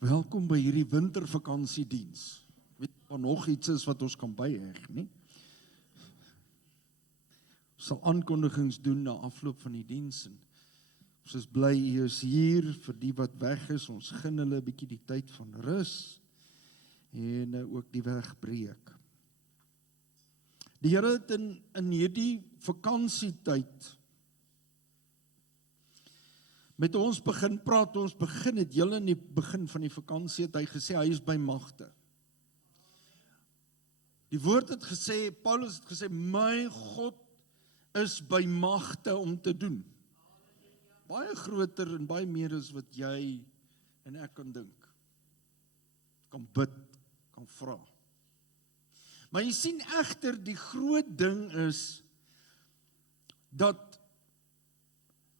Welkom by hierdie wintervakansiediens. Weet jy wat nog iets is wat ons kan byheg, nie? Ons sal aankondigings doen na afloop van die diens en ons is bly u is hier vir die wat weg is. Ons gun hulle 'n bietjie die tyd van rus en ook die wegbreek. Die Here het in hierdie vakansietyd met ons begin praat. Ons begin het heel in die begin van die vakansie het hy gesê hy is by magte. Die woord het gesê, Paulus het gesê, my God is by magte om te doen. Baie groter en baie meer as wat jy en ek kan dink. Kan bid, kan vra. Maar jy sien egter, die groot ding is dat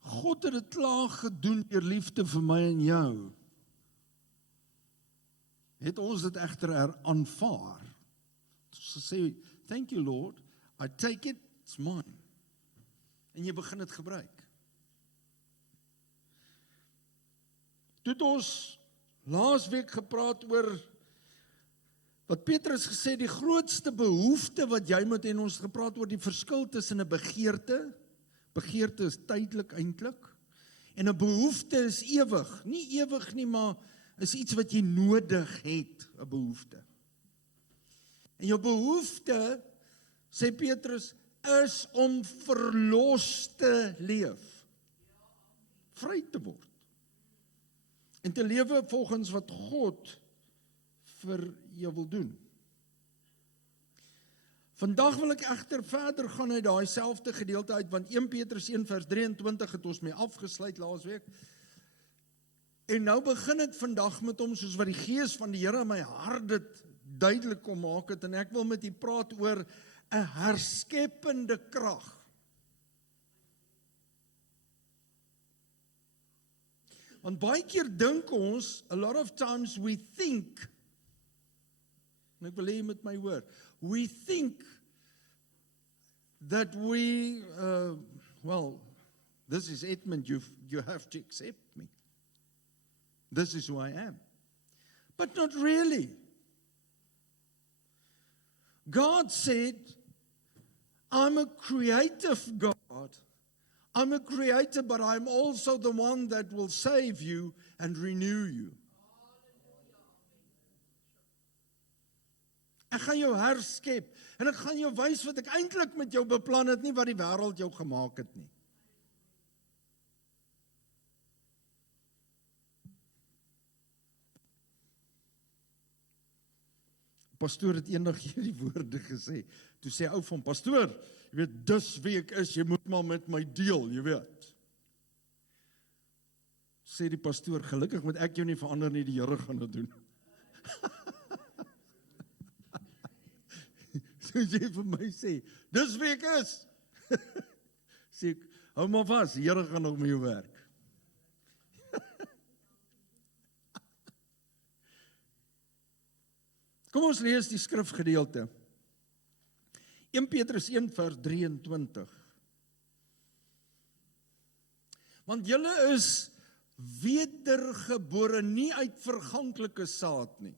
God het dit klaar gedoen deur liefde vir my en jou. Het ons dit egter aanvaar. Ons sê, thank you Lord, I take it, it's mine. En jy begin dit gebruik. Toe het ons laasweek gepraat oor wat Petrus gesê, die grootste behoefte wat jy moet hê, ons gepraat oor die verskil tussen 'n begeerte. Begeerte is tydelik eintlik. En 'n behoefte is ewig. Nie ewig nie, maar is iets wat jy nodig het, 'n behoefte. En jou behoefte, sê Petrus, is om verlos te leef. Vry te word. En te lewe volgens wat God vir jou wil doen. Vandag wil ek egter verder gaan uit daai selfde gedeelte uit, want 1 Petrus 1 vers 23 het ons mee afgesluit laasweek. En nou begin ek vandag met hom, soos wat die Gees van die Here in my hart dit duidelik kom maak het, en ek wil met u praat oor 'n herskepende krag. Want baie keer dink ons, a lot of times we think, en ek wil hê jy moet my hoor, we think that we, this is Edmund, you have to accept me. This is who I am. But not really. God said, I'm a creative God. I'm a creator, but I'm also the one that will save you and renew you. Ek gaan jou herskep, en ek gaan jou wys wat ek eintlik met jou beplan het, nie wat die wêreld jou gemaak het nie. Pastoor het eendag hierdie woorde gesê, toe sê ou van pastoor, jy weet, dis wie ek is, jy moet maar met my deel, jy weet. Sê die pastoor, gelukkig moet ek jou nie verander nie, die Here gaan dit doen. Soos jy vir my sê, dis wie ek is. Sê ek, hou maar vas, die Here gaan nog met jou werk. Kom ons lees die skrifgedeelte. 1 Petrus 1 vers 23. Want julle is wedergebore, nie uit verganklike saad nie.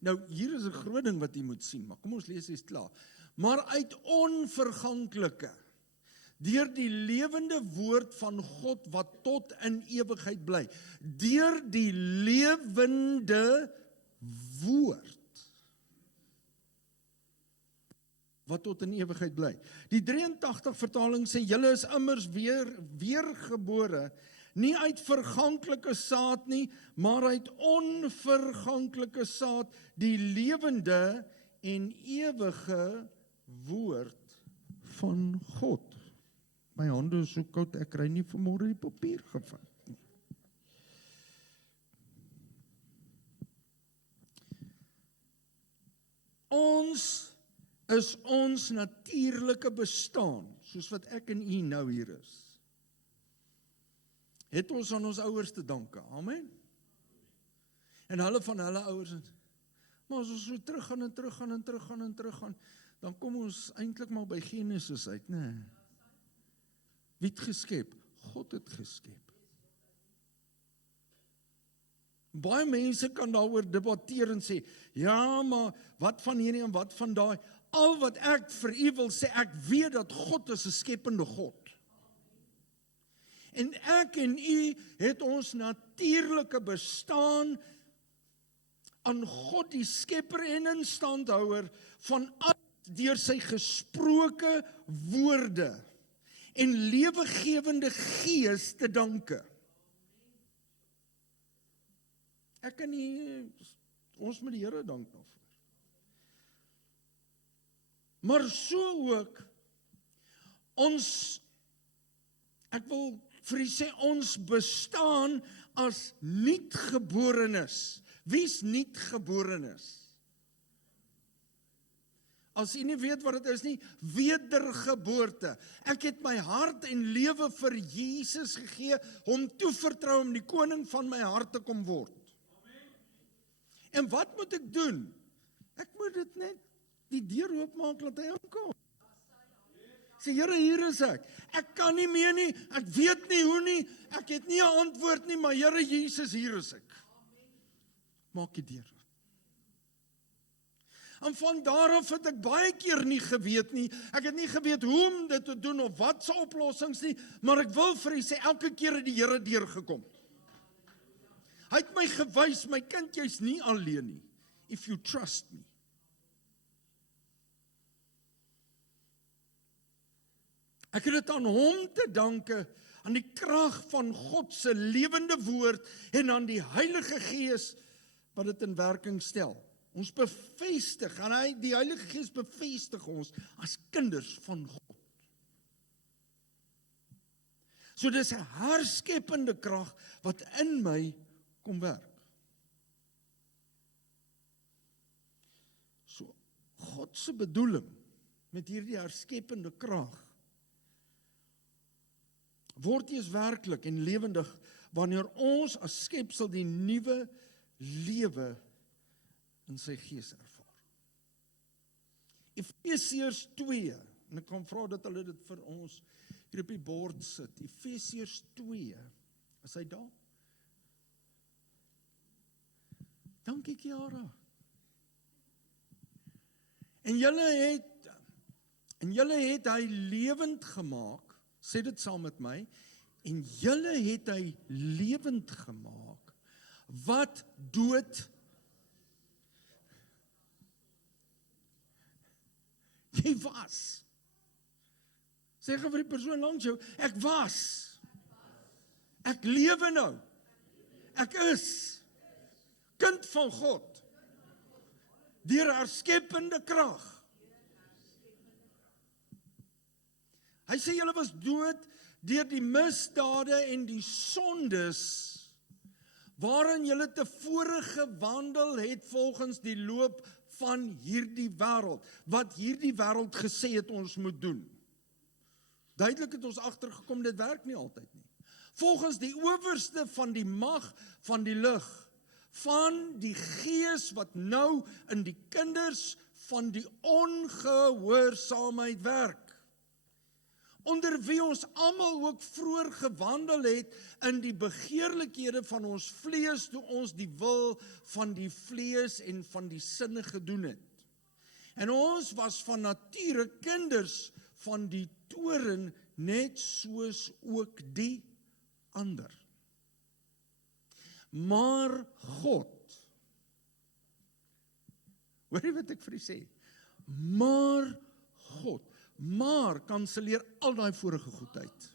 Nou, hier is 'n groot ding wat jy moet sien, maar kom ons lees dit klaar. Maar uit onverganklike, deur die lewende woord van God wat tot in ewigheid bly. Deur die lewende woord wat tot in ewigheid bly. Die 83 vertaling sê, julle is immers weergebore, nie uit verganklike saad nie, maar uit onverganklike saad, die lewende en ewige woord van God. My hande is so koud, ek kry nie vanmôre die papier gevat nie. Ons is ons natuurlike bestaan, soos wat ek en u nou hier is. Het ons aan ons ouers te danke, amen? En hulle van hulle ouers, maar as ons so teruggaan en teruggaan en teruggaan en teruggaan, dan kom ons eintlik maar by Genesis uit, nee. Wie het geskep? God het geskep. Baie mense kan daaroor debatteer en sê, ja, maar wat van hierdie en wat van daai? Al wat ek vir u wil sê, ek weet dat God is 'n skepende God. En ek en u het ons natuurlike bestaan aan God die skepper en instandhouer van alles deur sy gesproke woorde en lewegewende gees te danke. Ek kan nie, ons moet die Here dank daarvoor. Maar so ook, ek wil vir u sê, ons bestaan as nuutgeborenes. Wie's nuutgeborenes? As u nie weet wat dit is nie, wedergeboorte. Ek het my hart en lewe vir Jesus gegee, hom toevertrou om die koning van my hart te kom word. En wat moet ek doen? Ek moet dit net die deur oopmaak, laat hy inkom. Sê, Here, hier is ek. Ek kan nie meer nie, ek weet nie hoe nie, ek het nie 'n antwoord nie, maar Here Jesus, hier is ek. Maak die deur oop. En van daar af het ek baie keer nie geweet nie, ek het nie geweet hoe om dit te doen, of wat se oplossings nie, maar ek wil vir u sê, elke keer het die Here deurgekom. Hy het my gewys, my kind, jy's nie alleen nie, if you trust me. Ek het dit aan hom te danke, aan die krag van God se lewende woord en aan die Heilige Gees wat dit in werking stel. Ons bevestig, en die Heilige Gees bevestig ons as kinders van God. So dis 'n herskepende krag wat in my kom werk. So, God se bedoeling met hierdie herskepende krag word eers werklik en lewendig wanneer ons as skepsel die nuwe lewe in sy gees ervaar. Efesiërs 2, en ek kan vra dat hulle dit vir ons hier op die bord sit. Efesiërs 2, is hy daar? Dankie, Kiara. En julle het hy lewend gemaak, sê dit saam met my, en julle het hy lewend gemaak, wat dood, jy was. Sê vir die persoon langs jou, ek was, ek lewe nou, ek is, kind van God, deur herskepende krag. Hy sê julle was dood deur die misdade en die sondes waarin julle tevore gewandel het volgens die loop van hierdie wêreld, wat hierdie wêreld gesê het ons moet doen. Duidelik het ons agtergekom, dit werk nie altyd nie. Volgens die owerste van die mag van die lig, van die gees wat nou in die kinders van die ongehoorsaamheid werk, onder wie ons almal ook vroeër gewandel het in die begeerlikhede van ons vlees, toe ons die wil van die vlees en van die sinne gedoen het. En ons was van nature kinders van die toorn, net soos ook die ander. Maar God, hoor jy wat ek vir u sê? Maar God, maar kanselleer al daai vorige goedheid.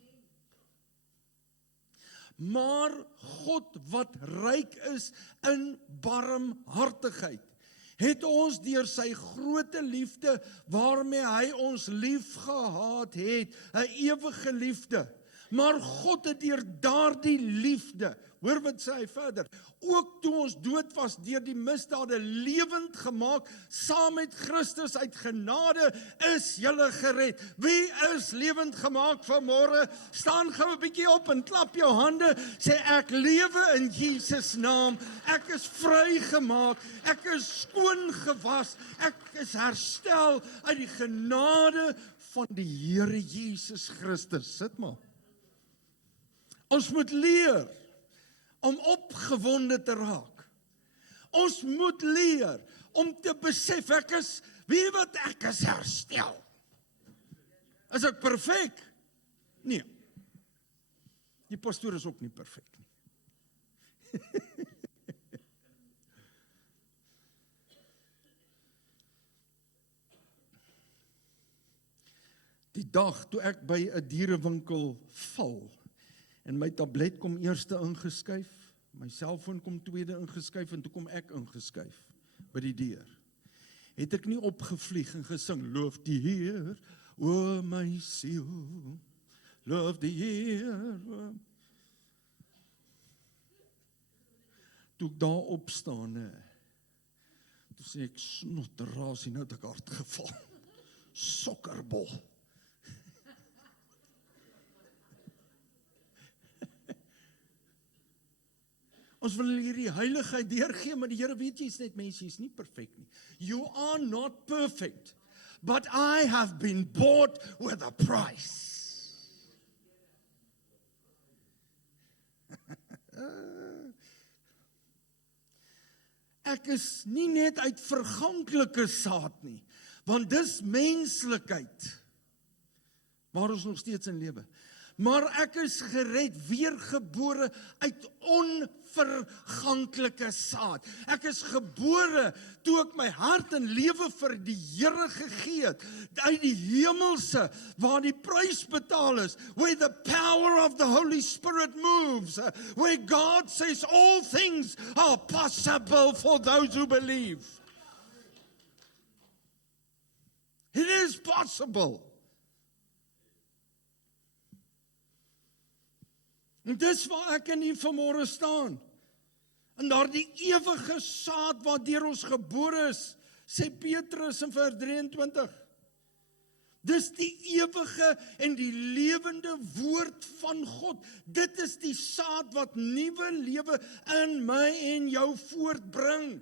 Maar God wat ryk is in barmhartigheid, het ons deur sy groote liefde, waarmee hy ons lief gehad het, 'n ewige liefde. Maar God het deur daardie liefde, hoor wat sê hy verder, ook toe ons dood was deur die misdade lewend gemaak, saam met Christus uit genade is julle gered. Wie is lewend gemaak vanmôre? Staan gou 'n bietjie op en klap jou hande, sê ek lewe in Jesus naam, ek is vrygemaak, ek is skoon gewas, ek is herstel uit die genade van die Here Jesus Christus. Sit maar. Ons moet leer. om opgewonde te raak. Ons moet leer om te besef, ek is herstel. Is ek perfek? Nee. Die pastoor is ook nie perfek nie. Die dag toe ek by 'n dierewinkel val, en my tablet kom eerste ingeskuif, my selfoon kom tweede ingeskuif, en toe kom ek ingeskuif by die deur. Het ek nie opgevlieg en gesing, loof die Heer, o my siel, loof die Heer. Toe ek daar opstaan, toe sê ek, snotterasie, nou het ek hard geval. Sokkerbol. Ons wil hierdie heiligheid deurgee, maar die Here weet jy is net mense, jy is nie perfek nie. You are not perfect, but I have been bought with a price. Ek is nie net uit verganklike saad nie, want dis menslikheid, waar ons nog steeds in lewe. Maar ek is gered, weergebore uit onverganklike saad. Ek is gebore toe ek my hart en lewe vir die Here gegee het, uit die hemelse, waar die prys betaal is, where the power of the Holy Spirit moves, where God says all things are possible for those who believe. It is possible. En dis waar ek en u vanmôre staan. En daardie ewige saad waardeur ons gebore is, sê Petrus in vers 23. Dis die ewige en die lewende woord van God. Dit is die saad wat nuwe lewe in my en jou voortbring.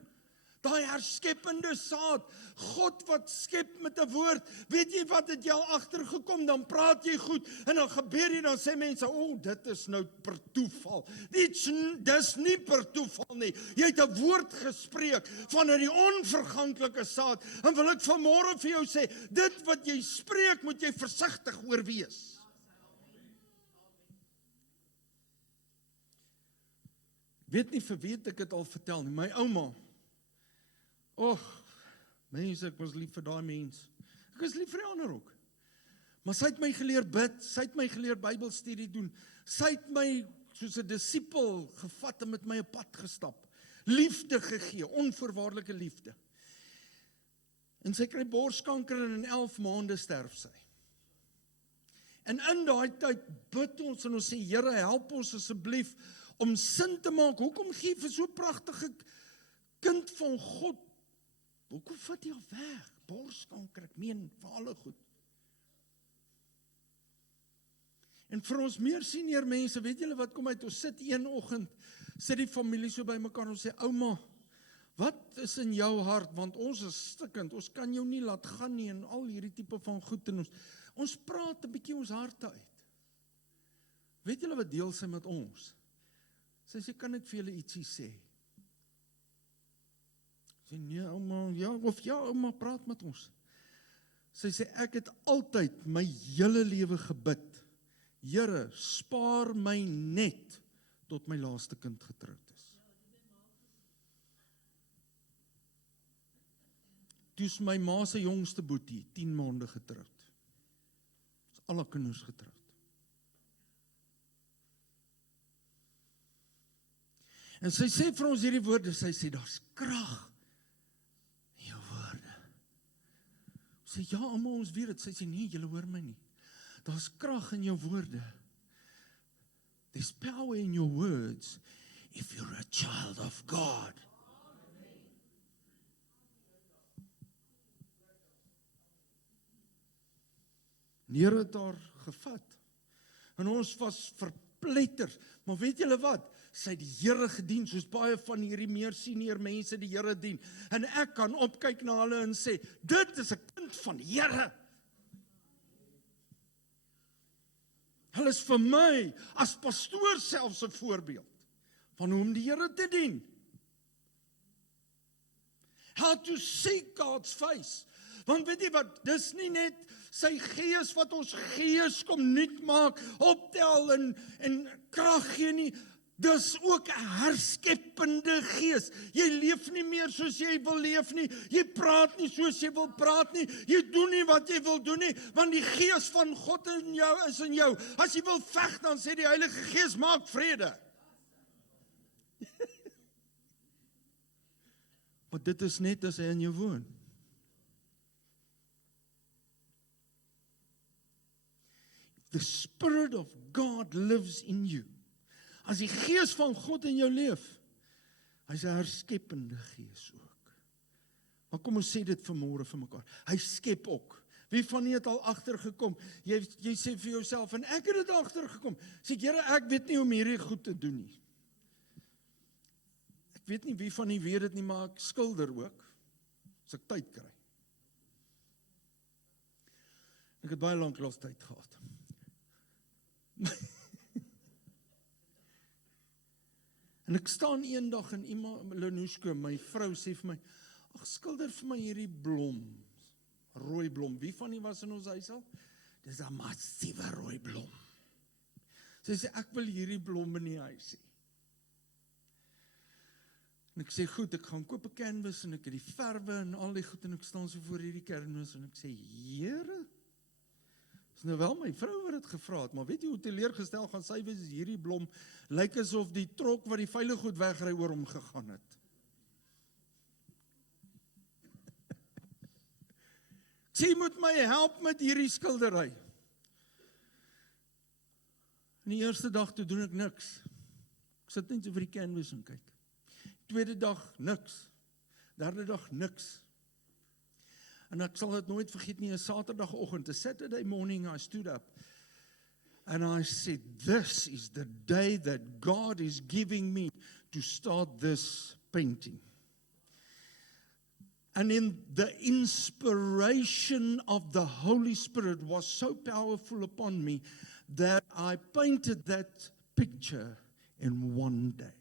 Daai herskeppende saad, God wat skep met 'n woord, weet jy wat het jy al agtergekom, dan praat jy goed, en dan gebeur jy, dan sê mense, dit is nou per toeval. Dis nie per toeval nie, jy het 'n woord gespreek, vanuit die onverganklike saad, en wil ek vanmôre vir jou sê, dit wat jy spreek, moet jy versigtig oor wees. Weet nie vir wie ek het al vertel nie, my ouma, mense, ek was lief vir daai mens. Ek is lief vir die ander ook. Maar sy het my geleer bid, sy het my geleer Bybelstudie doen, sy het my soos 'n disipel gevat en met my 'n pad gestap. Liefde gegee, onvoorwaardelike liefde. En sy kry borskanker en in 11 maande sterf sy. En in daai tyd bid ons en ons sê, Here, help ons asseblief om sin te maak. Hoekom gee vir so 'n pragtige kind van God? Hoekom vat jy al weg? Borskanker, ek meen, vir alle goed. En vir ons meer senior mense, weet julle wat kom uit? Ons sit een oggend, sit die familie so by mekaar, ons sê, ouma, wat is in jou hart? Want ons is stikkend, ons kan jou nie laat gaan nie, en al hierdie tipe van goed in ons praat 'n bietjie ons harte uit. Weet julle wat deel sy met ons? Sy sê, kan ek vir julle ietsie sê? Sy sê, nee ouma, ouma, praat met ons. Sy sê, ek het altyd my hele lewe gebid, Here, spaar my net tot my laaste kind getroud is. Toe is my ma se jongste boetie 10 maande getroud. Is al haar kinders getroud. En sy sê vir ons hierdie woorde, sy sê, daar's krag in jou woorde. Sy sê, ja, ouma, ons weet dit. Sy sê, nee, julle hoor my nie. Daar's krag in jou woorde. There's power in your words if you're a child of God. Die Here het haar gevat. En ons was verpletter. Maar weet julle wat? Sy het die Here gedien, soos baie van hierdie meer senior mense die Here dien. En ek kan opkyk na hulle en sê, dit is 'n kind van die Here. Hulle is vir my, as pastoor selfs 'n voorbeeld van hoe om die Here te dien. How to seek God's face. Want weet jy wat, dis nie net sy gees wat ons gees kom nuut maak, optel en krag gee nie, dis ook 'n herskeppende gees. Jy leef nie meer soos jy wil leef nie, jy praat nie soos jy wil praat nie, jy doen nie wat jy wil doen nie, want die gees van God in jou is in jou. As jy wil veg, dan sê die Heilige Gees, maak vrede. Want dit is net as hy in jou woon. The Spirit of God lives in you. As die gees van God in jou leef, hy's 'n herskeppende gees ook. Maar kom ons sê dit vanmôre vir mekaar. Hy skep ook. Wie van julle het al agtergekom? Jy sê vir jouself, en ek het dit agtergekom. Sê ek, Here, ek weet nie hoe om hierdie goed te doen nie. Ek weet nie wie van julle weet dit nie, maar ek skilder ook, as ek tyd kry. Ek het baie lank los tyd gehad. En ek staan eendag in Lenushko, my vrou sê vir my, ag, skilder vir my hierdie blom, rooi blom. Wie van die was in ons huis al? Dis 'n massiewe rooi blom. Sy sê, ek wil hierdie blom in die huis hê. En ek sê, goed, ek gaan koop 'n canvas en ek het die verwe en al die goed en ek staan so voor hierdie canvas en ek sê, Here, is nou wel my vrou wat het gevra het, maar weet jy hoe teleurgestel gaan sy wees, hierdie blom lyk asof die trok wat die veilig goed wegry oor hom gegaan het. Ek sê, jy moet my help met hierdie skildery. En die eerste dag toe doen ek niks. Ek sit net so vir die canvas en kyk. Tweede dag niks. Derde dag niks. En ek sal dit nooit vergeet nie, 'n Saterdagoggend, 'n Saturday morning, I stood up and I said, this is the day that God is giving me to start this painting. And in the inspiration of the Holy Spirit was so powerful upon me that I painted that picture in one day.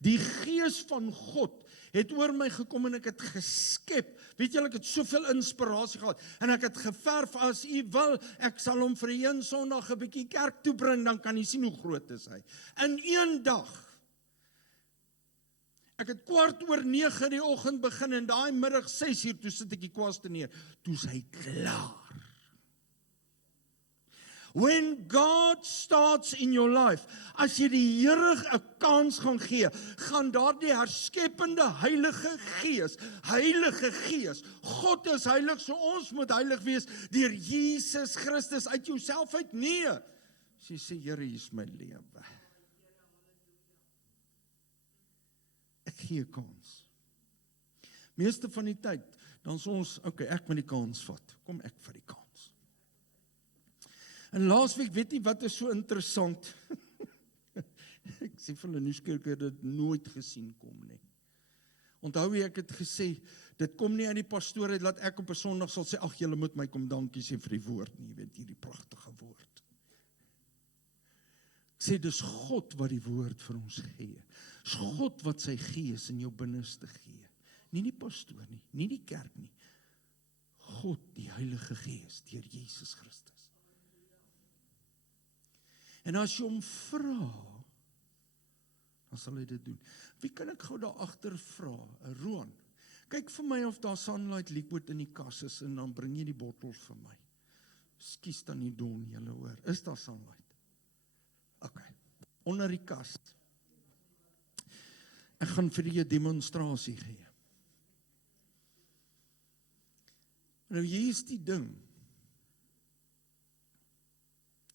Die gees van God het oor my gekom en ek het geskep. Weet julle, ek het soveel inspirasie gehad en ek het geverf, as u wil, ek sal hom vir een Sondag 'n bietjie kerk toe bring, dan kan jy sien hoe groot is hy. In een dag, ek het 8:45 die oggend begin en daai middag 6:00 toe sit ek die kwaste neer. Toe is hy klaar. When God starts in your life, as jy die Here 'n kans gaan gee, gaan daardie herskeppende Heilige Gees, God is heilig, so ons moet heilig wees deur Jesus Christus uit jouself uit. Nee, as jy sê, Here, hier is my lewe. Ek gee 'n kans. Meeste van die tyd, dan is ons, okay, ek moet die kans vat. Kom ek vir die kans. En laasweek, weet jy wat is so interessant? Ek sê vir Lenushko, ek het dit nooit gesien kom nie. Onthou jy, ek het gesê, dit kom nie aan die pastoor uit, dat ek op 'n Sondag sal sê, ag, julle moet my kom dankie sê vir die woord nie, jy weet, hierdie pragtige woord. Ek sê, dis God wat die woord vir ons gee. Dis God wat sy gees in jou binneste gee. Nie die pastoor nie, nie die kerk nie. God, die Heilige Gees, deur Jesus Christus. En as jy hom vra, dan sal hy dit doen. Wie kan ek gou daar agter vra? Roan, kyk vir my of daar Sunlight liquid in die kas is, en dan bring jy die bottel vir my. Skus dan nie doen, julle hoor. Is daar Sunlight? OK, onder die kas. Ek gaan vir julle 'n demonstrasie gee. Nou hier is die ding.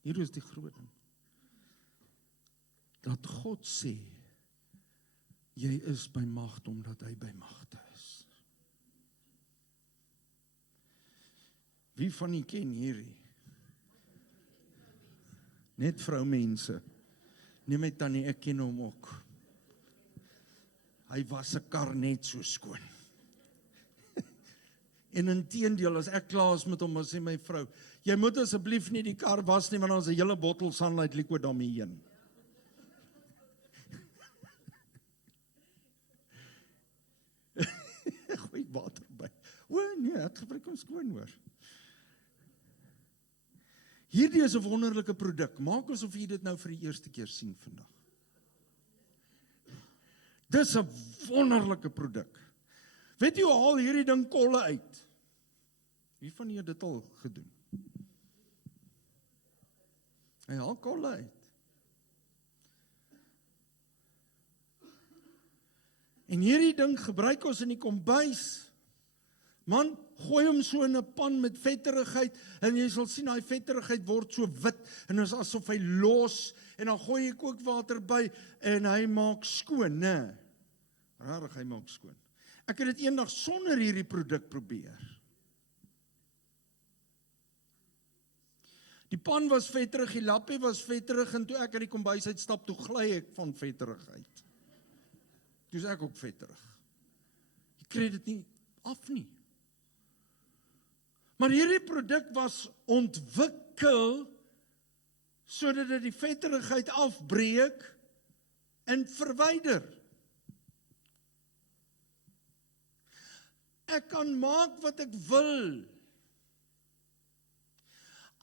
Hier is die groot ding. Dat God sê, jy is by magte omdat hy by magte is. Wie van julle ken hierdie? Net vroumense. Nee, my tannie, ek ken hom ook. Hy was 'n kar net so skoon. En inteendeel, as ek klaar is met hom, dan sê my vrou, jy moet asseblief nie die kar was nie, want ons 'n hele bottel Sunlight liquid daarmee heen. Nee, ek gebruik hom skoon hoor. Hierdie is 'n wonderlike produk. Maak asof jy dit nou vir die eerste keer sien vandag. Dis 'n wonderlike produk. Weet jy hoe haal hierdie ding kolle uit? Wie van julle dit al gedoen? Hy haal kolle uit. En hierdie ding gebruik ons in die kombuis. Man, gooi hom so in 'n pan met vetterigheid en jy sal sien, daai vetterigheid word so wit en is asof hy los en dan gooi jy kookwater by en hy maak skoon, né? Rarig, hy maak skoon. Ek het dit eendag sonder hierdie produk probeer. Die pan was vetterig, die lappie was vetterig en toe ek uit die kombuis uitstap, toe gly ek van vetterigheid. Toe is ek ook vetterig. Jy kry dit nie af nie. Maar hierdie produk was ontwikkel sodat dit die vetterigheid afbreek en verwyder. Ek kan maak wat ek wil.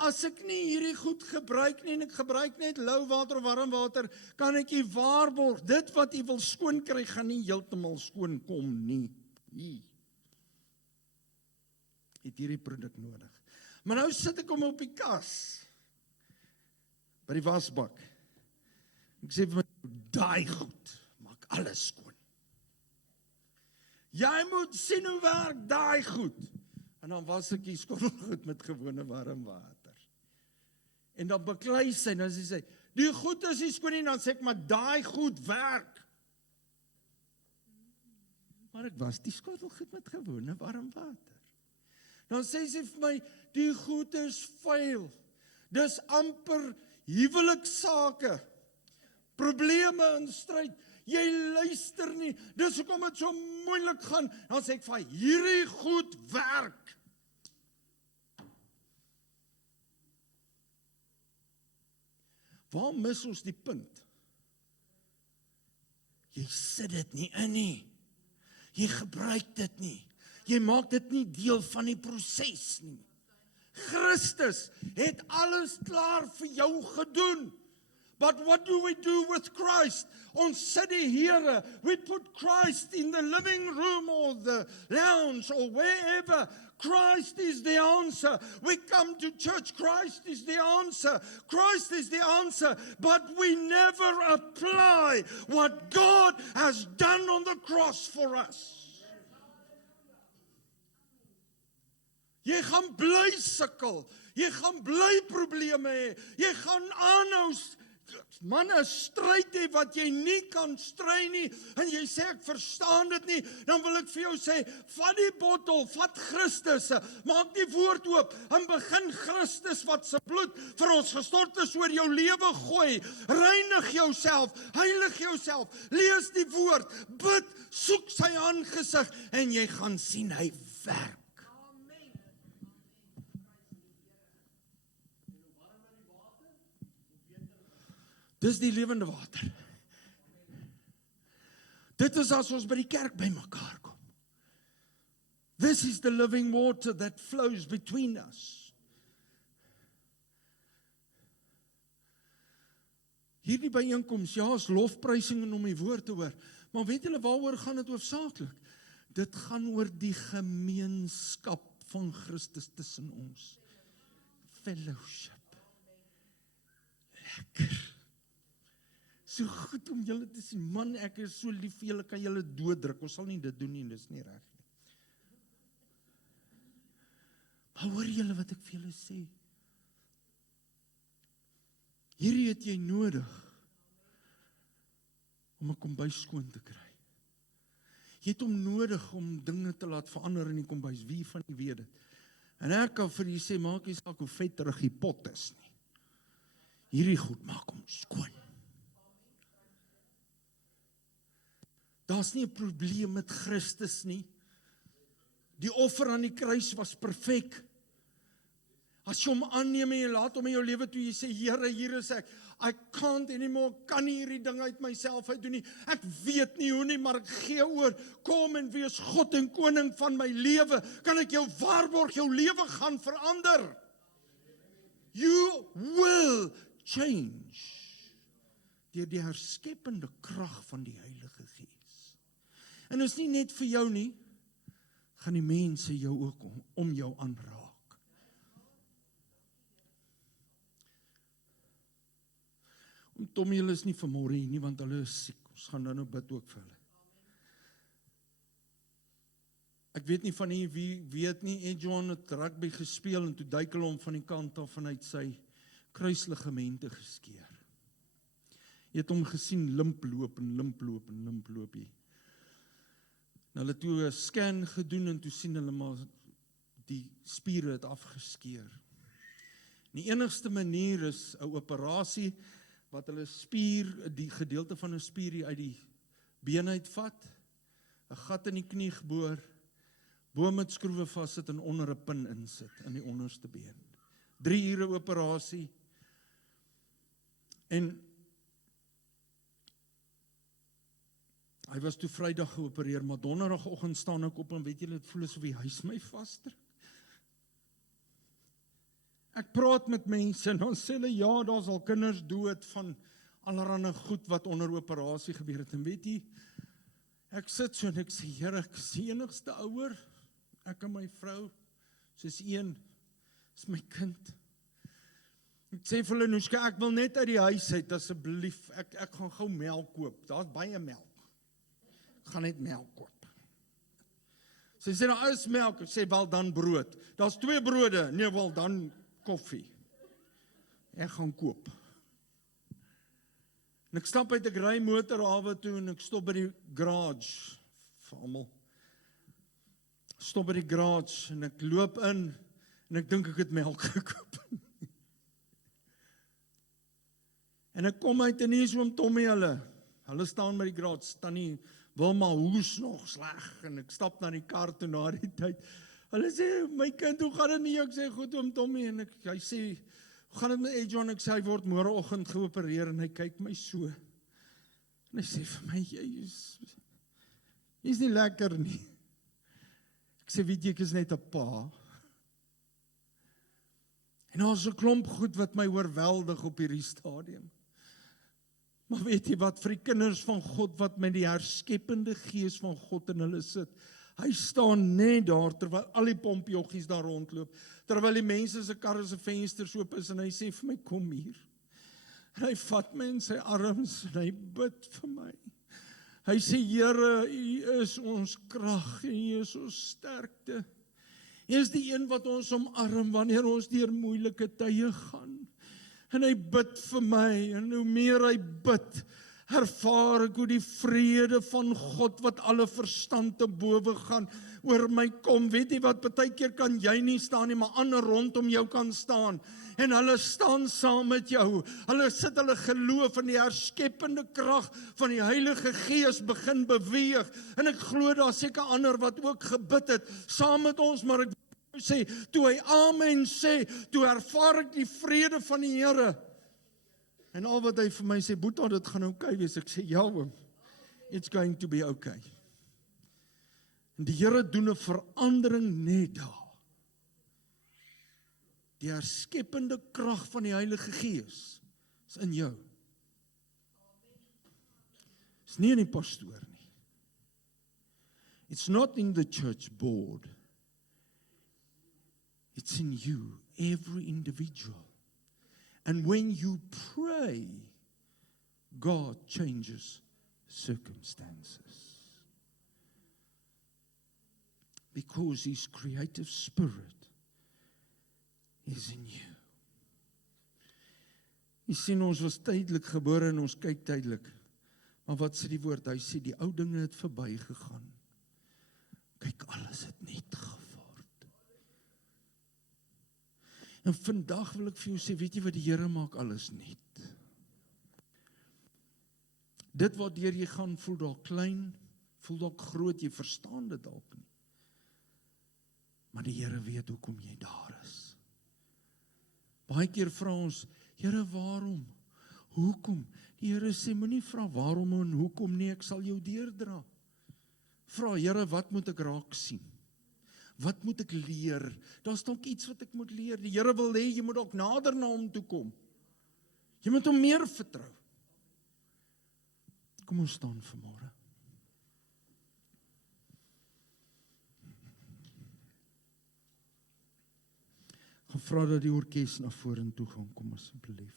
As ek nie hierdie goed gebruik nie en ek gebruik net lou water of warm water, kan ek u waarborg, dit wat u wil skoon kry, gaan nie heeltemal skoon kom nie. Het hierdie produk nodig. Maar nou sit ek hom op die kas, by die wasbak. Ek sê vir my, daai goed, maak alles skoon. Jy moet sien hoe werk daai goed. En dan was ek die skottelgoed met gewone warm water. En dan beklei sy, dan sê sy, die goed is nie skoon nie, dan sê ek, maar daai goed werk. Maar ek was die skottelgoed met gewone warm water. Dan sê sy vir my, die goed is vuil. Dis amper huweliksake, probleme en stryd. Jy luister nie, dis hoekom dit so moeilik gaan. Dan sê ek vir hierdie goed werk. Waar mis ons die punt? Jy sit dit nie in nie. Jy gebruik dit nie. Jy maak dit nie deel van die proses nie. Christus het alles klaar vir jou gedoen. But what do we do with Christ? Ons sit die Here, we put Christ in the living room or the lounge or wherever. Christ is the answer. We come to church, Christ is the answer. Christ is the answer. But we never apply what God has done on the cross for us. Jy gaan bly sukkel, jy gaan bly probleme hê, jy gaan aanhou man 'n stryd hê wat jy nie kan stry nie, en jy sê ek verstaan dit nie, dan wil ek vir jou sê, vat die bottel, vat Christus, maak die woord oop, en begin Christus wat se bloed vir ons gestort is oor jou lewe gooi, reinig jouself, heilig jouself, lees die woord, bid, soek sy aangesig, en jy gaan sien hy werk. Dis die lewende water. Dit is as ons by die kerk by mekaar kom. This is the living water that flows between us. Hierdie byeenkoms, ja, is lofprysing en om die woord te hoor. Maar weet julle waaroor gaan dit hoofsaaklik? Dit gaan oor die gemeenskap van Christus tussen ons. Fellowship. Lekker. So goed om julle te sien, man, ek is so lief vir julle, kan julle dooddruk, ons sal nie dit doen nie, dit is nie reg nie. Maar hoor julle wat ek vir julle sê? Hierdie het jy nodig, om 'n kombuis skoon te kry. Jy het hom nodig om dinge te laat verander in die kombuis, wie van die weet dit? En ek kan vir jy sê, maak nie saak hoe vetterig die pot is nie. Hierdie goed maak hom skoon. Daar's nie 'n probleem met Christus nie. Die offer aan die kruis was perfek. As jy hom aanneem en jy laat hom in jou lewe toe, jy sê, Here, hier is ek. I can't anymore, kan nie hierdie ding uit myself uit doen nie. Ek weet nie hoe nie, maar ek gee oor. Kom en wees God en koning van my lewe. Kan ek jou waarborg, jou lewe gaan verander. You will change. Deur die herskepende krag van die Heilige Gees. En is nie net vir jou nie, gaan die mense jou ook om jou aanraak. Tommy, hulle is nie vanmôre hier nie, want hulle is siek. Ons gaan nou bid ook vir hulle. Ek weet nie van wie weet nie, Edjon het rugby gespeel en toe duik hulle hom van die kant af vanuit sy kruisligamente geskeur. Jy het hom gesien limploop hier. En hulle toe 'n scan gedoen en toe sien hulle maar die spiere het afgeskeur. Die enigste manier is 'n operasie wat hulle die gedeelte van 'n spier uit die been uitvat, 'n gat in die knie geboor, bo met skroewe vassit en onder 'n pin insit in die onderste been. 3 ure operasie. En hy was toe Vrydag geopereer, maar donderdagoggend staan ek op en weet julle, dit voel asof die huis my vasdruk. Ek praat met mense en dan sê hulle, ja, daar's al kinders dood van allerlei goed wat onder operasie gebeur het. En weet jy, ek sit so en ek sê, Here, ek is die enigste ouer, ek en my vrou, soos een, is my kind. Ek sê vir hulle, Noeska, ek wil net uit die huis uit, asseblief, ek gaan gou melk koop, daar's baie melk. Ek gaan net melk koop. Sy sê, nou is melk, ek sê, wel dan brood. Daar's 2 brode, nee, wel dan koffie. Ek gaan koop. En ek stap uit, ek ry motorhawe toe en ek stop by die garage, vir almal. Stop by die garage en ek loop in en ek dink ek het melk gekoop. En ek kom uit en hier is oom Tommy hulle staan by die garage, Tannie Wilma hoes nog sleg en ek stap na die kar toe na die tyd. Hulle sê, my kind, hoe gaan dit nie? Ek sê, goed oom Tommy, en hy sê, hoe gaan dit met Edjon? Ek sê, hy word môreoggend geopereer en hy kyk my so. En hy sê vir my, jy is nie lekker nie. Ek sê, weet jy, ek is net 'n pa. En daar's 'n klomp goed wat my oorweldig op hierdie stadium. Maar weet jy wat, vir die kinders van God wat met die herskepende Gees van God in hulle sit, hy staan net daar terwyl al die pompjoggies daar rondloop, terwyl die mense se karre se vensters oop is en hy sê vir my, kom hier. En hy vat my in sy arms en hy bid vir my. Hy sê, Here, U is ons krag en U is ons sterkte. U is die een wat ons omarm wanneer ons deur moeilike tye gaan. En hy bid vir my, en hoe meer hy bid, ervaar ek hoe die vrede van God wat alle verstand te bowe gaan oor my kom. Weet jy wat, partykeer kan jy nie staan nie, maar ander rondom jou kan staan. En hulle staan saam met jou. Hulle sit hulle geloof in die herskepende krag van die Heilige Gees begin beweeg. En ek glo daar seker ander wat ook gebid het saam met ons, maar ek sê, toe hy amen sê, toe ervaar ek die vrede van die Here. En al wat hy vir my sê, Boeta, dit gaan okay wees. Ek sê, ja oom, it's going to be okay. En die Here doen 'n verandering net daar. Die herskepende krag van die Heilige Gees is in jou. Is nie in die pastoor nie. It's not in the church board. It's in you, every individual. And when you pray, God changes circumstances. Because His creative spirit is in you. Jy sien, ons was tydelik gebore en ons kyk tydelik. Maar wat sê die woord? Hy sê die ou dinge het verby gegaan. Kyk, alles het nuut geword. En vandag wil ek vir jou sê, weet jy wat, die Here maak alles nuut. Dit wat deur jy gaan, voel dalk klein, voel dalk groot, jy verstaan dit dalk nie. Maar die Here weet hoekom jy daar is. Baie keer vra ons, Here, waarom? Hoekom? Die Here sê, moenie vra waarom en hoekom nie, ek sal jou deurdra. Vra, Here, wat moet ek raak sien? Wat moet ek leer? Daar's dalk iets wat ek moet leer. Die Here wil hê, jy moet ook nader na hom toe kom. Jy moet hom meer vertrou. Kom ons staan vanmôre. Ek vra dat die orkes na vorentoe gaan kom asseblief.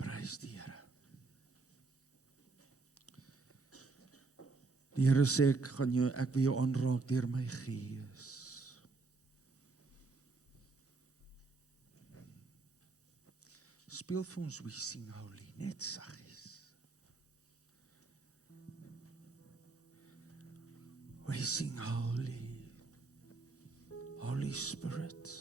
Prys die Here. Die Here sê ek wil jou aanraak deur my Gees. Speel vir ons We Sing Holy, net saggies. We sing holy, Holy Spirit.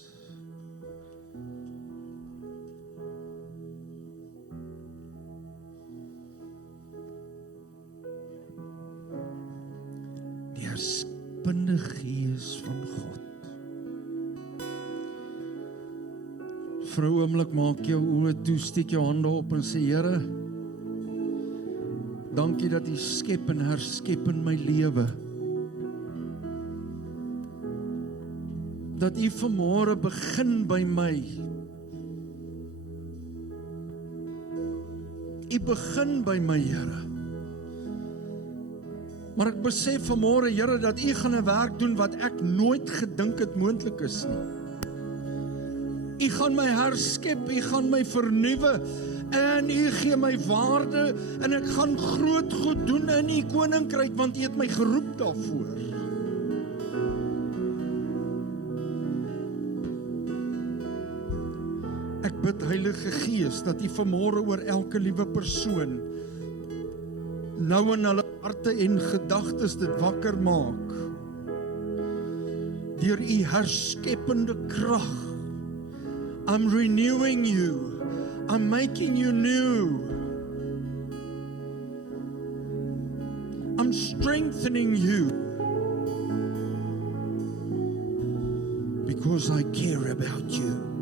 Die herskepende Gees van God. Vir 'n oomblik maak jou oë toe, steek jou hande op en sê, Here, dankie dat U skep en herskep in my lewe. Dat U vanmôre begin by my. U begin by my, Here. Maar ek besef vanmôre, Here, dat U gaan 'n werk doen wat ek nooit gedink het moontlik is nie. U gaan my herskep, U gaan my vernuwe en U gee my waarde en ek gaan groot goed doen in U koninkryk want U het my geroep daarvoor. Ek bid Heilige Gees dat U vanmôre oor elke liewe persoon nou in hulle harte en gedagtes dit wakker maak. Deur U herskepende krag. I'm renewing you. I'm making you new. I'm strengthening you. Because I care about you.